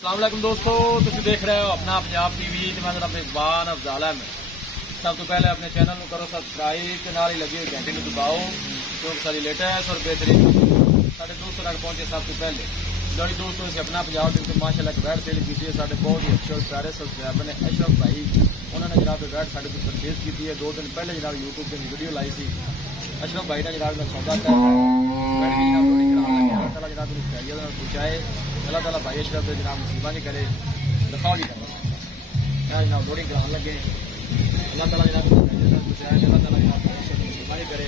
अस्सलाम वालेकुम दोस्तों, तुम देख रहे हो अपना पंजाब टीवी ते मैं जरा मेजबान अफजाल है। सब तो पहले अपने चैनल को करो सब्सक्राइब ते नाल ही लगी हुई घंटी को दबाओ क्योंकि सारी लेटेस्ट और बेहतरीन साढ़े दोस्तों तक पहुंचे। सब तो पहले जोड़ी दोस्तों से अपना पंजाब टीवी माशाल्लाह एक बैट सेल की है। साढ़े बहुत ही अच्छे और प्यारे सब्सक्राइबर ने अशरफ भाई, उन्होंने जनाब बैट साढ़े को परचेज की है। 2 दिन पहले जनाब यूट्यूब पर वीडियो लाई थी। अशरफ भाई ने जनाब मैं सौदा कर जनाब पूछाए। अल्लाह ताला भाई अशरफ के जनाब मुसीबा नहीं करे, दिखाओ जी करो जनाब लोडिंग कराने लगे। अल्लाह ताला जनाब पूछाए, अल्लाह ताला जनाब मुसीबा नहीं करे।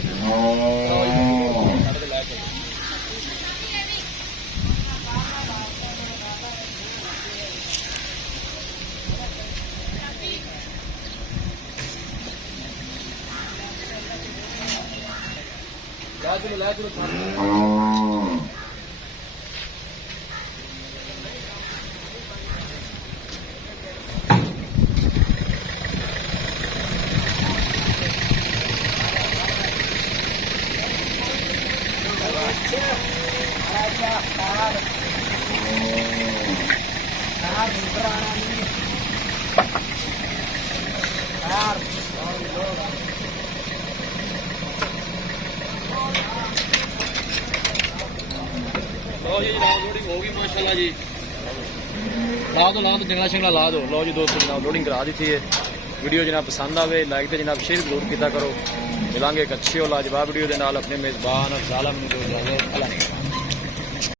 लो जी जनाब लोडिंग होगी माशाल्लाह जी। ला दो जंगला शंगला ला दो। लो जी दोस्तों जनाब लोडिंग करा दी थी। वीडियो जनाब पसंद आवे लाइक तो जनाब शेयर जरूर किया करो। मिलांगे एक अच्छी और लाजवाब वीडियो के नाल अपने मेजबान अफजाल अहमद को।